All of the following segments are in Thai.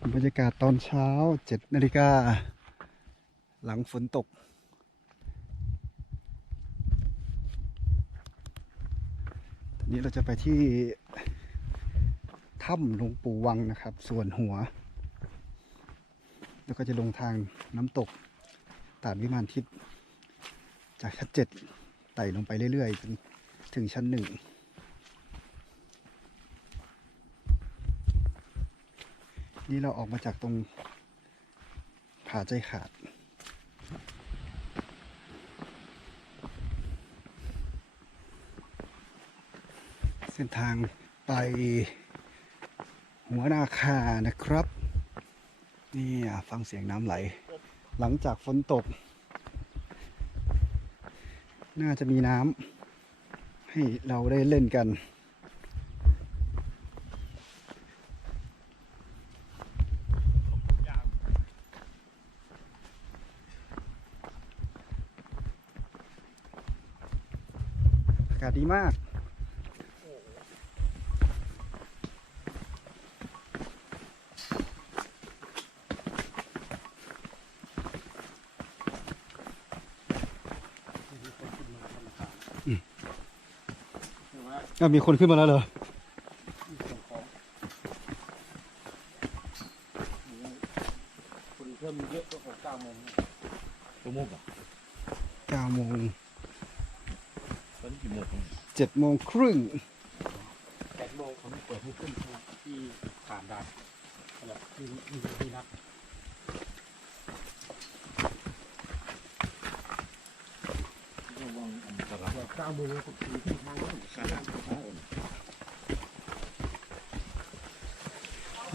บรรยากาศตอนเช้า7 นาฬิกาหลังฝนตกทีนี้เราจะไปที่ถ้ำหลวงปู่วังนะครับส่วนหัวแล้วก็จะลงทางน้ำตกตาดวิมานทิพย์จากชั้น7ไต่ลงไปเรื่อยๆจนถึงชั้น1นี่เราออกมาจากตรงผาใจขาดเส้นทางไปหัวนาคานะครับนี่ฟังเสียงน้ำไหลหลังจากฝนตกน่าจะมีน้ำให้เราได้เล่นกันอากาศดีมากมีคนขึ้นมาแล้วเหรอคนเพิ่มเยอะก็ของ9 โมงชั่วโมงอ่ะ9 โมงตอนนี้กี่โมง7 โมงครึ่ง8 โมงเขาไม่เปิดให้ขึ้นที่ผ่านได้อะไรที่นัดระวังอันตราย9 โมงก็คือที่ทางนั้น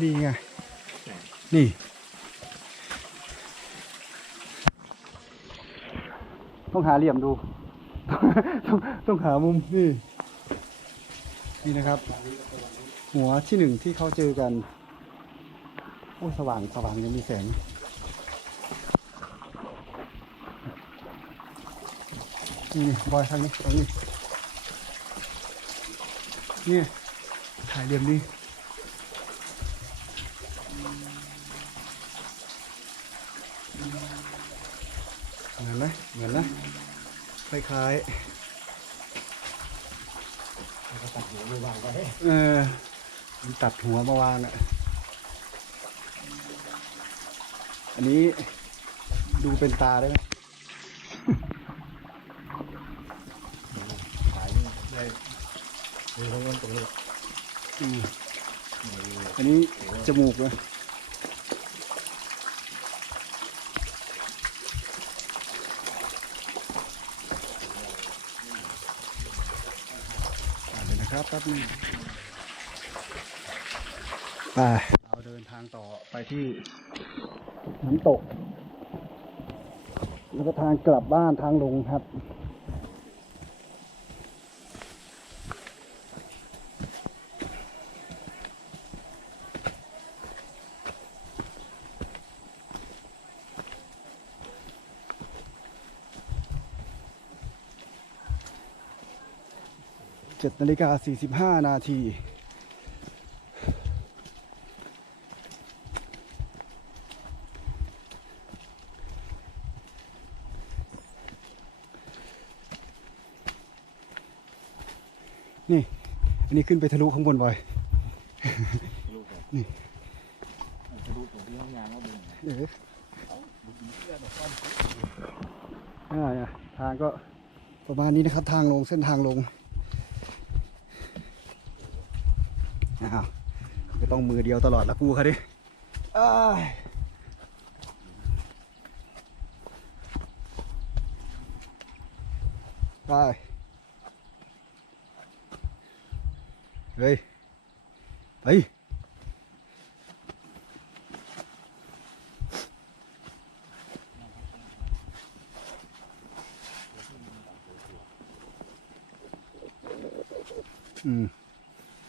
นี่ไงนี่ต้องหาเหลี่ยมดู ต้องหามุมนี่นะครับ หัวที่1ที่เขาเจอกันโอ้สว่างยังมีแสงนี่บอยทางนี้นี่ถ่ายเหลี่ยมดิเหมือนนะคล้ายๆตัดหัวไปวางไว้ตัดหัวมาวางอันนี้ดูเป็นตาได้ไหมขายได้มีทั้งนั้นตรงนี้อันนี้จมูกนะครับแป๊บนึงไปเราเดินทางต่อไปที่น้ำตกแล้วก็ทางกลับบ้านทางลงครับ7:45 นาทีนี่อันนี้ขึ้นไปทะลุข้างบนบ่อยนี่ทะลุตรงที่ห้องยางก็เป็นทางก็ประมาณนี้นะครับทางลงเส้นทางลงจะต้องมือเดียวตลอดละกูค่ะดิไปเฮ้ยไป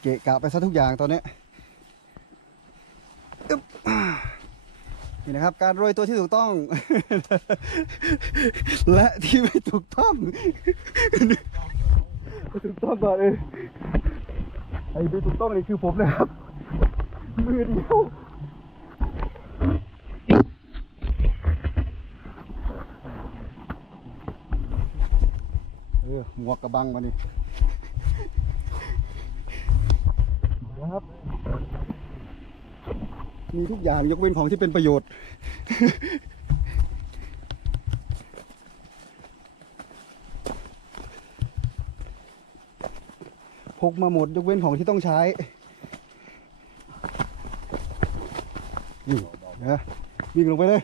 เกะกะไปซะทุกอย่างตอนนี้นี่นะครับการโรยตัวที่ถูกต้อง และที่ไม่ถูกต้องถูกต้องก่อนเลยไอ้ที่ถูกต้องนี่คือผมนะครับมือเดียว กระบังมานี่ครับมีทุกอย่างยกเว้นของที่เป็นประโยชน์ พกมาหมดยกเว้นของที่ต้องใช้นี่นะวิ่งลงไปเลย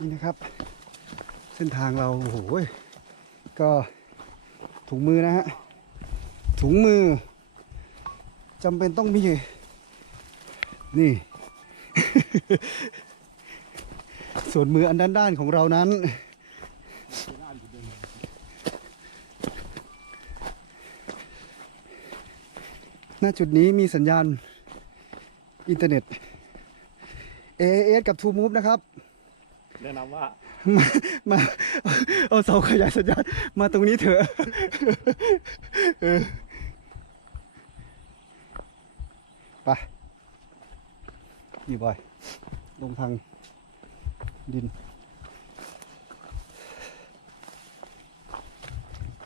นี่นะครับเส้นทางเราโอ้โหก็ถุงมือนะฮะถุงมือจำเป็นต้องมีนี่ ส่วนมืออันด้านๆของเรานั้นณจุดนี้มีสัญญาณอินเทอร์เน็ต AIS กับ True Move นะครับแนะนำว่ามาเอาเสาขยายสัญญาณมาตรงนี้เถอะไปนี่บอยลงทางดิน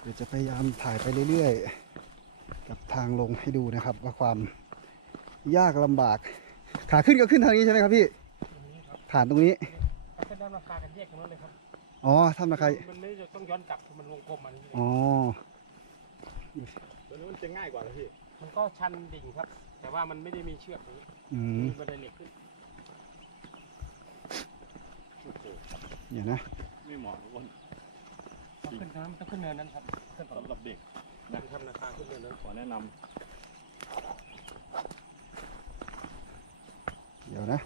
เดี๋ยวจะพยายามถ่ายไปเรื่อยๆกับทางลงให้ดูนะครับว่าความยากลำบากขาขึ้นก็ขึ้นทางนี้ใช่ไหมครับพี่ผ่านตรงนี้ถ้าด้านราคากันแยกตรงนั้นเลยครับอ๋อทำราคามันไม่จะต้องย้อนกลับมันวงกลมมันอ๋อตัวนี้มันจะง่ายกว่าเลยพี่มันก็ชันดิ่งครับแต่ว่ามันไม่ได้มีเชือกตรงนี้มีบันไดเหล็กขึ้นเดี๋ยวนะไม่เหมาะวันขึ้นน้ำต้องขึ้นเนินนั้นครับขึ้นสำหรับเด็กนะทำราคาขึ้นเนินนั้นขอแนะนำเดี๋ยวนะ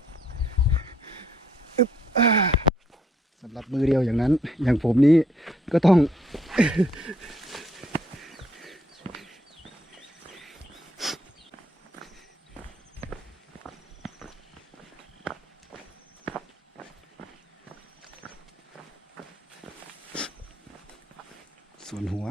สำหรับมือเดียวอย่างนั้นอย่างผมนี้ก็ต้อง ส่วนหัว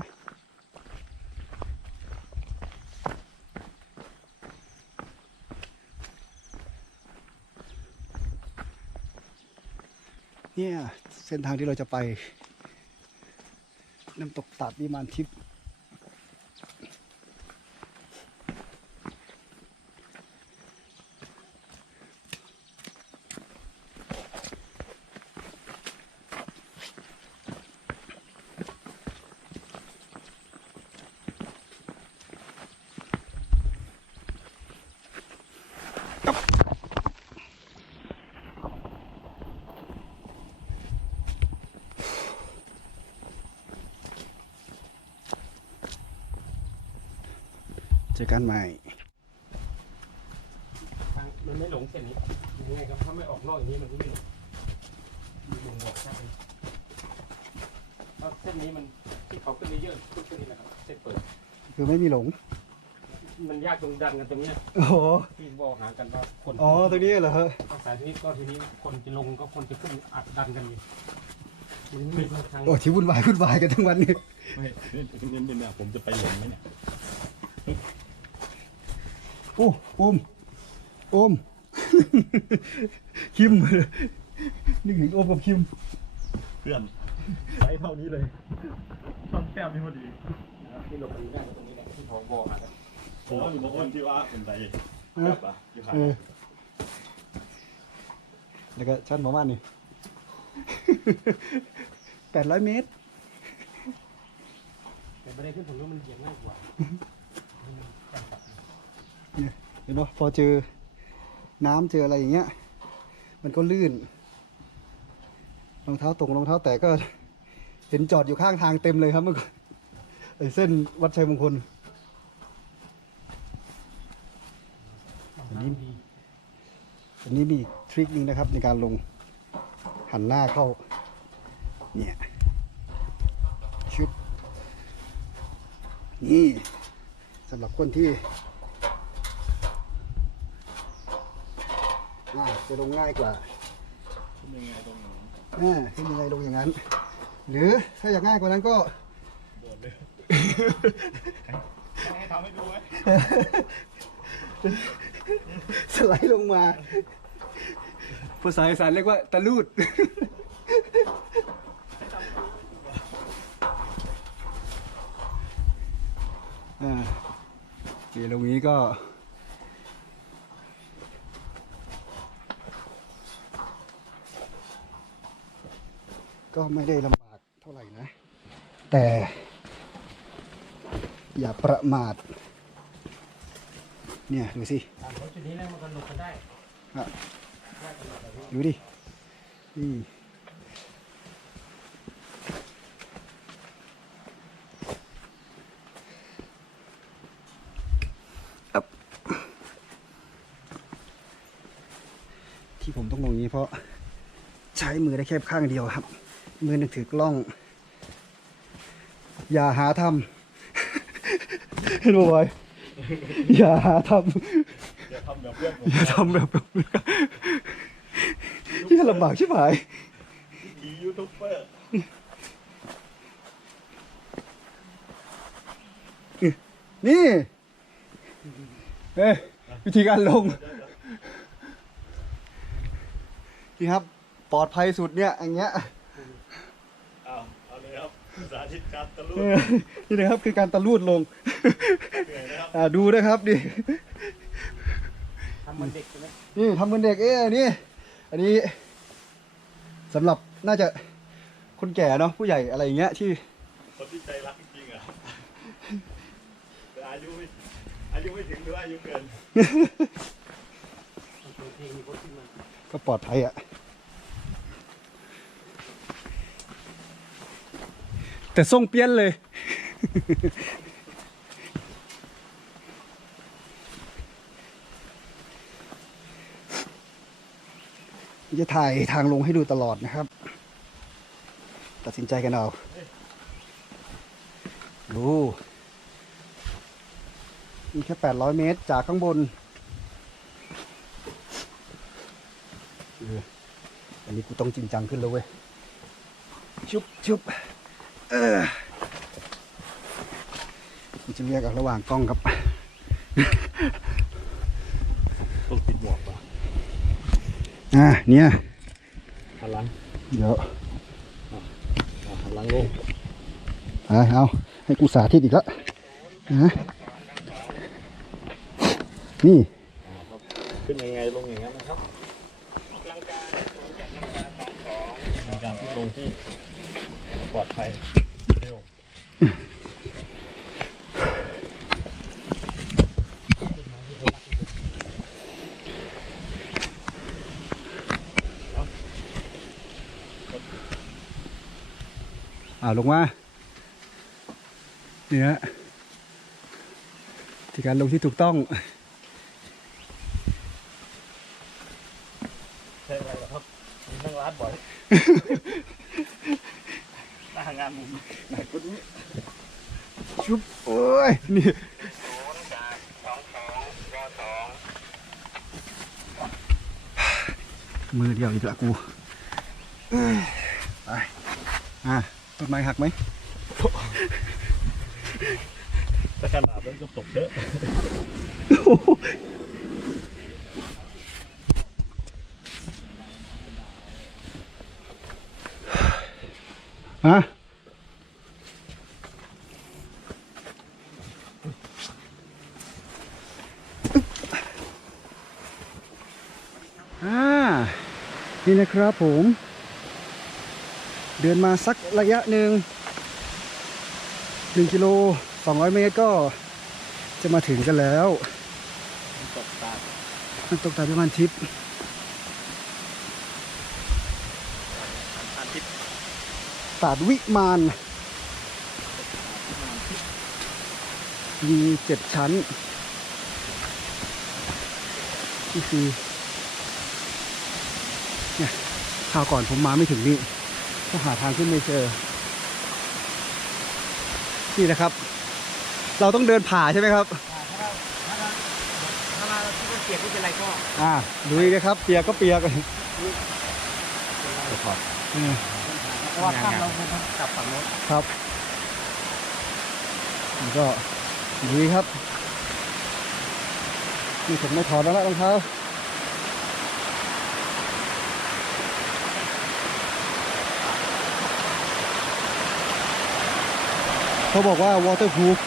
เนี่ยเส้นทางที่เราจะไปน้ำตกตาดวิมานทิพย์เจอกันใหม่มันไม่หลงเส้นนี้ยังไงครับถ้าไม่ออกนอกอย่างนี้มันก็ไม่หลงมีวงบอกใช่เพราะเส้นนี้มันที่เขาขึ้นเยอะๆขึ้นเส้นนี้แหละครับเส้นเปิดคือไม่มีหลงมันยากตรงดันกันตรงนี้โอ้โหที่บอกหากันว่าคนอ๋อตรงนี้เหรอฮะสายนี้ก็ทีนี้คนจะลงก็คนจะขึ้นอัดดันกันอยู่โอ้ที่วุ่นวายกันทั้งวันนี้ไม่เนี่ยผมจะไปหลงไหมเนี่ยโอ้โอมคิมนึกถึงโอมกับคิมเพื่อนใช้เท่านี้เลยช่องแคบนี่พอดีที่หลบอยู่ได้ตรงนี้แหละที่ของบ่อหากันโอ้อยู่บนอ้นที่ว่าเป็นไรแบบอ่ะอยู่หาแล้วก็ชั้นประมาณนี้800 เมตรแต่ไม่ได้ขึ้นผมว่ามันเหยียบง่ายกว่าเนี่ยเห็นป่ะพอเจอน้ำเจออะไรอย่างเงี้ยมันก็ลื่นรองเท้าตกรองเท้าแตกก็เห็นจอดอยู่ข้างทางเต็มเลยครับเมื่อก่อนไอ้เส้นวัดชัยมงคลอันนี้มีทริคนึงนะครับในการลงหันหน้าเข้าเนี่ยชุดนี่สำหรับคนที่จะลงง่ายกว่าขึ้นยังไงลงอย่างนั้นหรือถ้าอยากง่ายกว่านั้นก็โดดเลยให้ทำให้ดูไหมสไลด์ลงมา ภาษาอีสานเรียกว่าตะลูด เดี๋ยวตรงนี้ก็ไม่ได้ลำบากเท่าไหร่นะ แต่อย่าประมาทเนี่ยดูสิ ตามรถจุดนี้แล้วมันก็หนุกกันได้ อ่ะดูดินี่อับที่ผมต้องลงนี้เพราะใช้มือได้แค่ข้างเดียวครับ มือหนึ่งถือกล้อง อย่าหาทำ เห็นบ่อยอย่าหาทำ อย่าทำแบบเพื่อนผม อย่าทำแบบที่ลำบากชิบหาย ดียูทูบเบอร์ นี่เอ้ยวิธีการลง นี่ครับ ปลอดภัยสุดเนี่ยอย่างเงี้ย เอาเลยครับสาธิตการตะลุย นี่นะครับคือการตะลูดลง เหนื่อยนะครับ ดูนะครับดิ ทำมันเด็กใช่ไหม นี่ทำเหมือนเด็กนี่อันนี้สำหรับน่าจะคนแก่เนาะผู้ใหญ่อะไรอย่างเงี้ยที่ คนที่ใจรักจริงๆอ่ะแต่อายุไม่ถึงหรืออายุเกิน ก็ปลอดภัยอ่ะแต่ทรงเปี้ยนเลย จะถ่ายทางลงให้ดูตลอดนะครับ ตัดสินใจกันเอาดูมีแค่800 เมตรจากข้างบนอันนี้กูต้องจริงจังขึ้นแล้วเว้ยชุบกูจะเรียกระหว่างกล้องกับ ต้องติดหมวกป่ะ เนี่ย หันหลัง เดี๋ยว หันหลังลง เอาให้กูสาธิตอีกแล้วนะนี่ ขึ้นยังไงลงอย่างนั้นนะครับเป็นการที่ลงที่ปลอดภัยเร็ว ลงมาเนี่ยที่การลงที่ถูกต้อง ใช่ไหมล่ะครับนั่งร้านบ่อยหน้างานมุมไหนคนนี้ ชุบโอ้ยนี่มือเดียวอีกละกูไปต้นไม้หักไหม ถ้าขนาดนั้นก็ตกเยอะ นี่นะครับผมเดินมาสักระยะหนึ่ง1 กิโล 200 เมตรก็จะมาถึงกันแล้ว ตกตา มันตกตาพิมานทิพย์ ทานทิพย์ ตาดวิมานมี7 ชั้นนี่คือเนี่ยคราวก่อนผมมาไม่ถึงนี่ก็หาทางขึ้นไม่เจอนี่นะครับ เราต้องเดินผ่าใช่ไหมครับถ้าเราคิดว่าเปียกไม่เป็นไรก็ ลุยนะครับเปียกก็เปียก เพราะว่าข้ามเรามันกลับฝั่งโน้น ครับมันก็ลุยครับนี่ผมไม่ถอดแล้วละรองเท้า เขาบอกว่า waterproof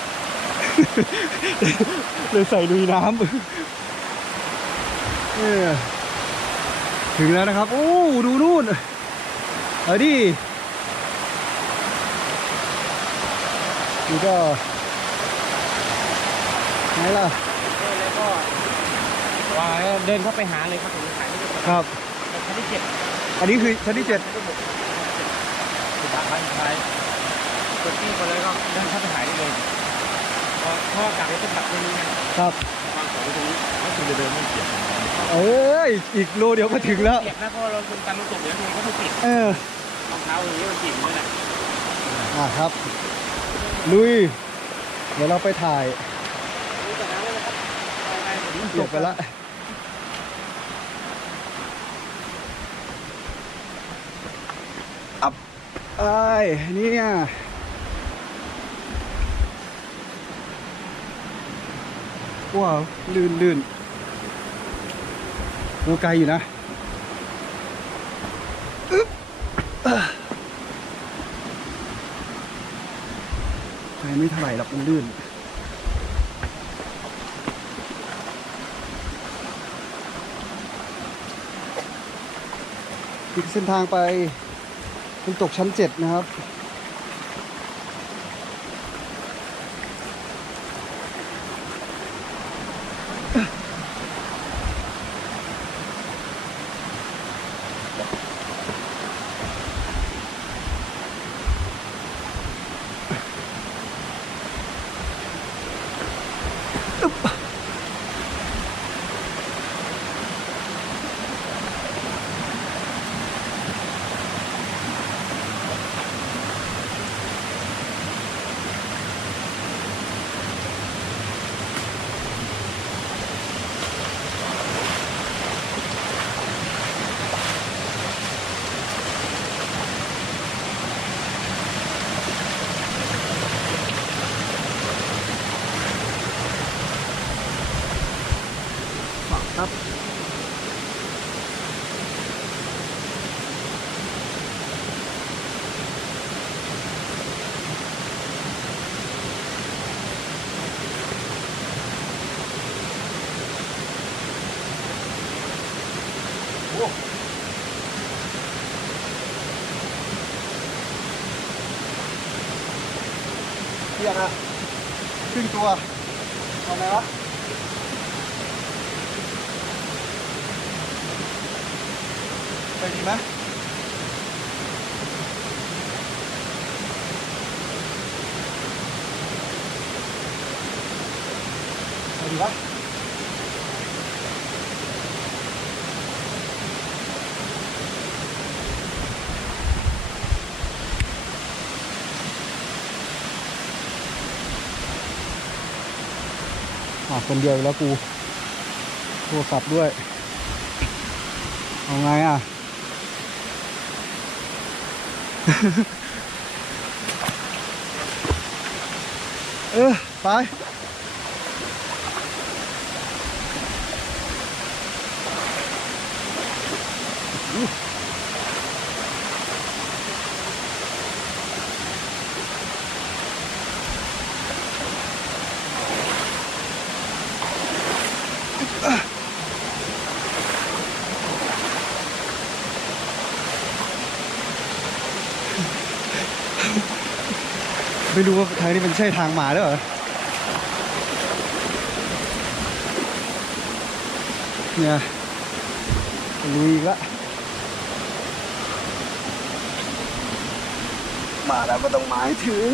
เลยใส่ลุยน้ำถึงแล้วนะครับโอ้ดูนู่นเอาดินี่ก็ไหนล่ะ แล้วก็ว่าเดินเข้าไปหาเลยครับผมถ่ายนี่เป็น ครับ ชั้นที่ 7 อันนี้คือชั้นที่ 7 ชั้นที่ 6สุดท้ายกดที่ไปเลยก็เดินเข้าไปถ่ายได้เลยเพราะอากาศมันจะตัดตรงนี้นะครับ วางของตรงนี้ก็คือจะเดินไม่เปียก เอ้ยอีกโลเดียวก็ถึงแล้ว เปียกนะเพราะเราลงตามน้ำตกเดี๋ยวมันก็ไม่ติด รองเท้าอย่างนี้มันติดนั่นแหละ ครับลุยเดี๋ยวเราไปถ่าย นี่จากนั้นเลยนะครับไปๆผม เปียกไปละอับไอ้ยเนี่ยว้าวลื่นโอ้ไกลอยู่นะอึ๊บไกลไม่เท่าไหร่หรอกมันลื่นอีกเส้นทางไปน้ำตกชั้น 7 นะครับครับ เรียกอะครึ่งตัวเอาไหมวะไปดีไหมไปดีวะคนเดียวแล้วกูโทรศัพท์ด้วยเอาไงอ่ะ ไปไม่รู้ว่าทางนี้เป็นใช่ทางมาหรือเปล่าเนี่ยลุยอีกละมาแล้วก็ต้องมาให้ถึง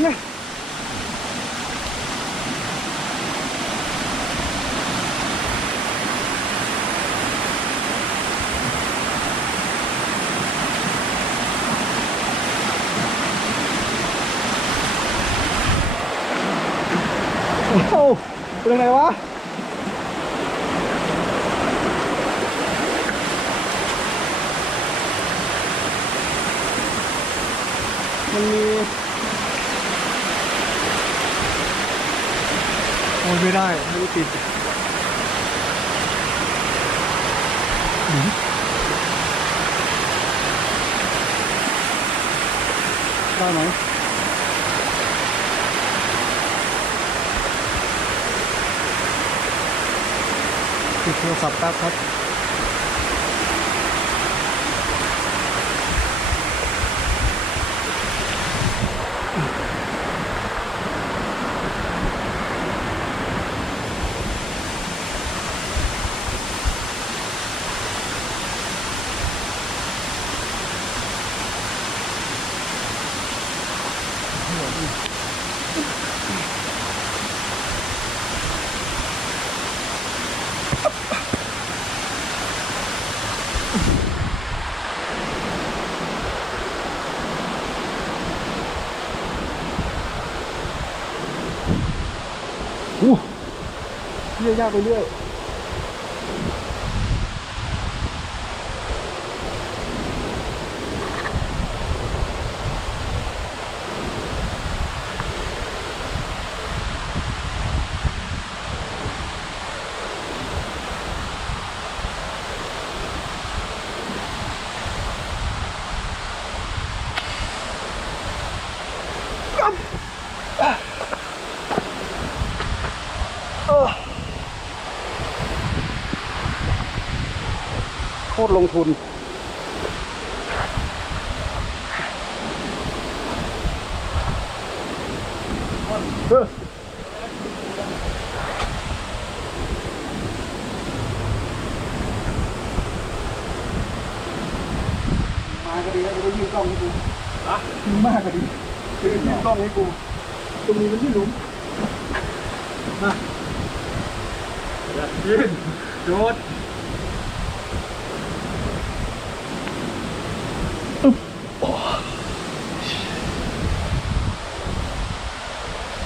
โอ้โหเป็นยังไงวะมันมีโอ้ยไม่ได้ติดได้ไหม ปิดโทรศัพท์แป๊บครับเยอะยากไปเรื่อยโคตรลงทุนมาก็ดีแล้วจะได้ยืนกล้องให้กูยืนมากก็ดีจะได้ยืนกล้องให้กูตรงนี้มันที่หลุมมายืนโดด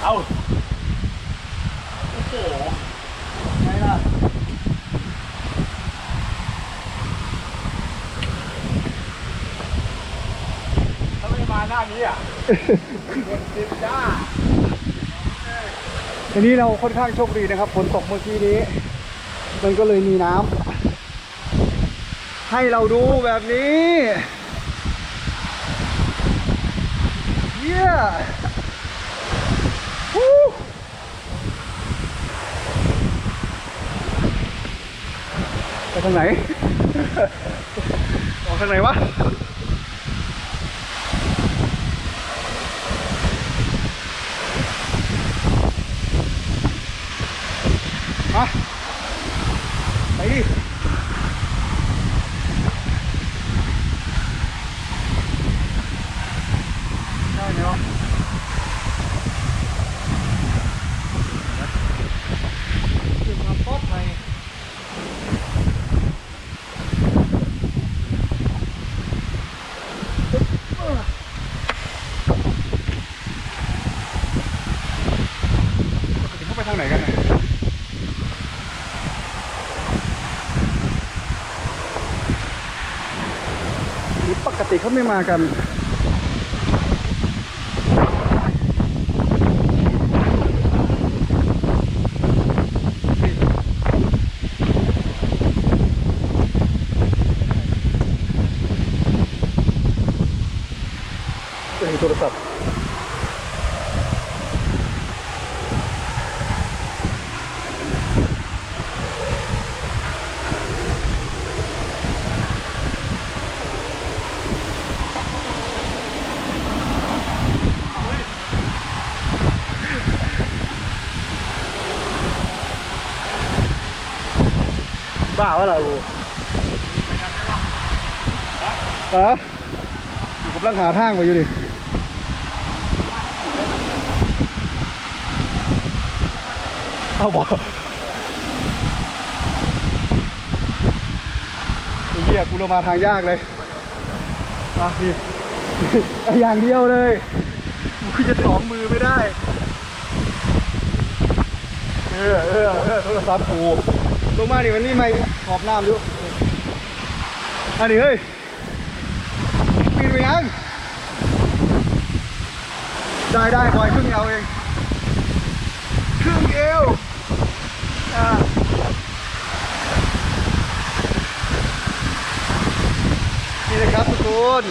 เอาโอ้โหไงล่ะถ้าไม่มาหน้านี้อ่ะคนจิบจ้าทีนี้เราค่อนข้างโชคดีนะครับฝนตกเมื่อกี้นี้มันก็เลยมีน้ำให้เราดูแบบนี้เยี่ยไปทางไหน ออกทางไหนวะมาไปดิได้ไหมวะถึงความปลอดภัยเขาไปทางไหนกันนี่ปกติเขาไม่มากันโทรศัพท์บ้าวะล่ะกูอยู่กำลังหาทางไปอยู่ดิเอาบอกไอ้เหี้ยกูลงมาทางยากเลยนี่อย่างเดียวเลยกูจะสองมือไม่ได้โทรศัพท์กูลงมาดิมันนี่ไม่ขอบน้ำอยู่อันนี้เฮ้ยปีนไปยังได้คอยครึ่งเอวเองครึ่งเอวนี่นะครับทุกคน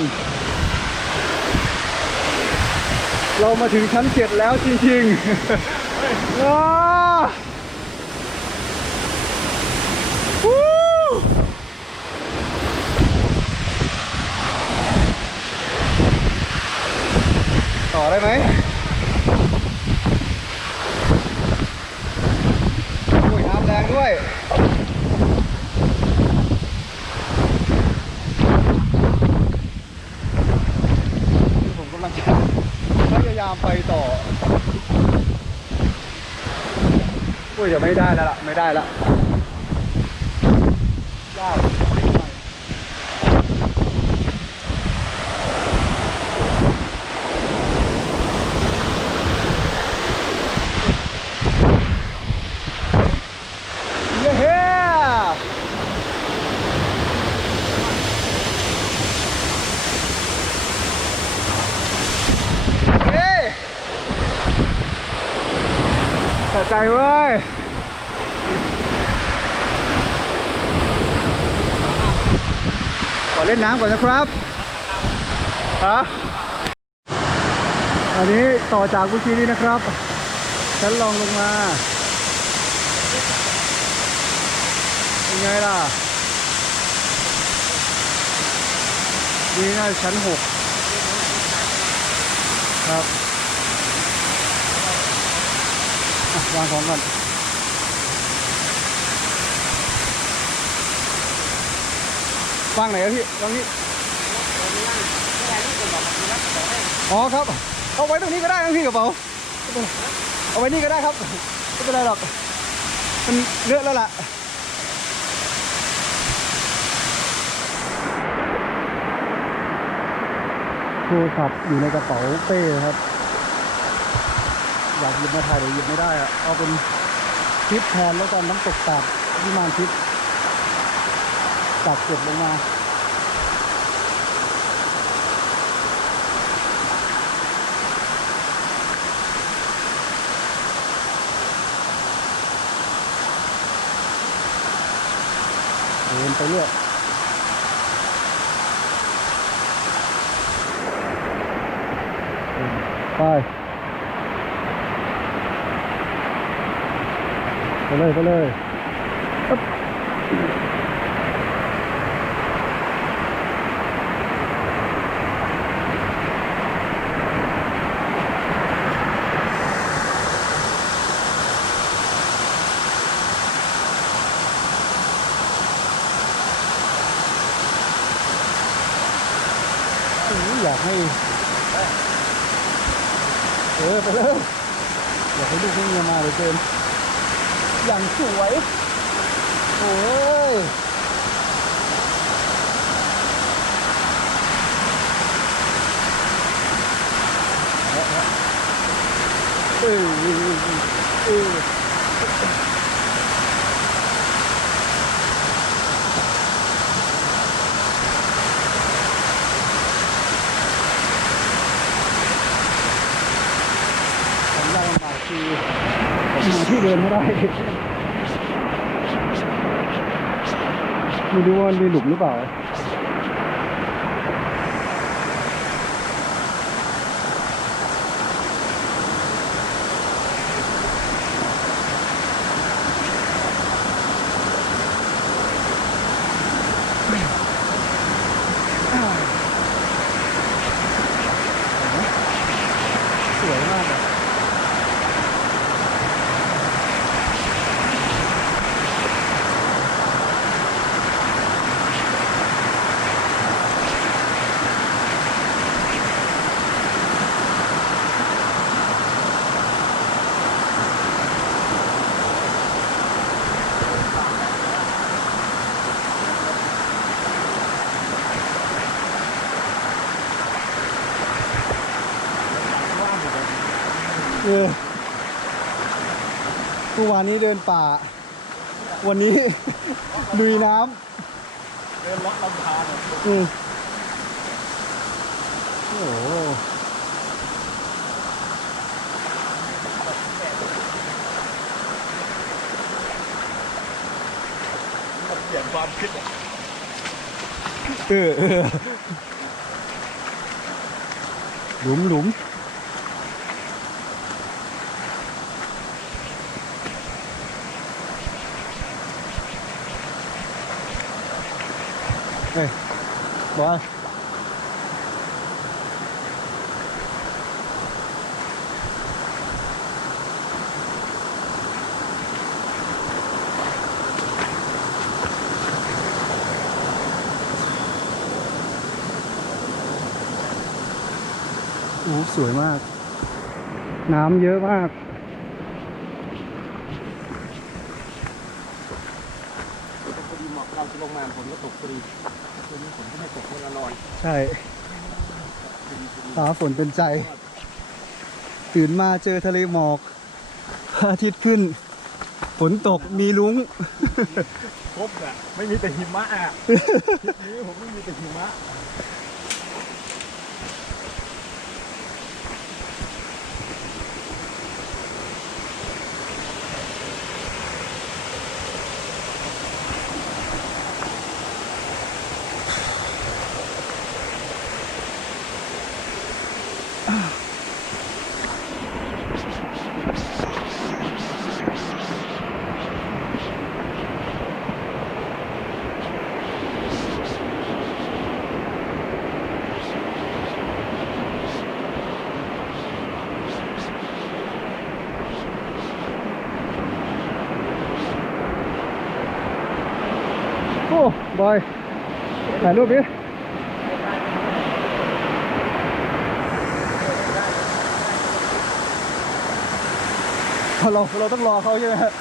เรามาถึงชั้น7แล้วจริงๆ วู้ต่อได้ไหมโอ้ยน้ำแรงด้วยผมกำลังจะพยายามไปต่อโอ้ยจะไม่ได้แล้วล่ะไม่ได้ละยากเย้เฮ้เฮ้สะใจเว้ยขอเล่นน้ำก่อนนะครับฮะอันนี้ต่อจากเมื่อกี้นี้นะครับฉันลองลงมาเป็นไงล่ะนี่น่าชั้น6ครับอ่ะวางของก่อนวางไหนอะพี่วางนี้อ๋อครับเอาไว้ตรงนี้ก็ได้นะพี่กระเป๋าเอาไว้นี่ก็ได้ครับไม่เป็นไรหรอกมันเลอะแล้วล่ะโทรศัพท์อยู่ในกระเป๋าเป้ครับอยากหยิบมาถ่ายเดี๋ยวหยิบไม่ได้อะเอาเป็นคลิปแทนแล้วกันน้ำตกตาดวิมานทิพย์ตัดเก็บลงมาเดินไปเรื่อยไปเลยไปเลยอึ๊บอยากให้ไปเลยอยากให้ลูกให้เมียมาเลยเกินอย่างสวยโอ้ยผมได้ลำบากคือหาที่เดินไม่ได้ไม่รู้ว่ามีหลุมหรือเปล่าสวยมากเลยเมื่อวานนี้เดินป่าวันนี้ ลุยน้ำเดินล็อกลำธารโอ้โหเปลี่ยนความคิดหลุม ฮ้ยบอยโอ้สวยมาก น้ำเยอะมาก พอดีหมอกเราจะลงมาฝนก็ตกพอดีคืนนี้ฝนก็ไม่ตกเวลาลอย ใช่ฟ้าฝนเป็นใจ ตื่นมาเจอทะเลหมอกพระอาทิตย์ขึ้น ฝนตกมีลุ้ง ครบอ่ะไม่มีแต่หิมะอ่ะทริปนี้ผมไม่มีแต่หิมะโอ้บอยถ่ายรูปดิเราต้องรอเขาใช่ไหมฮะ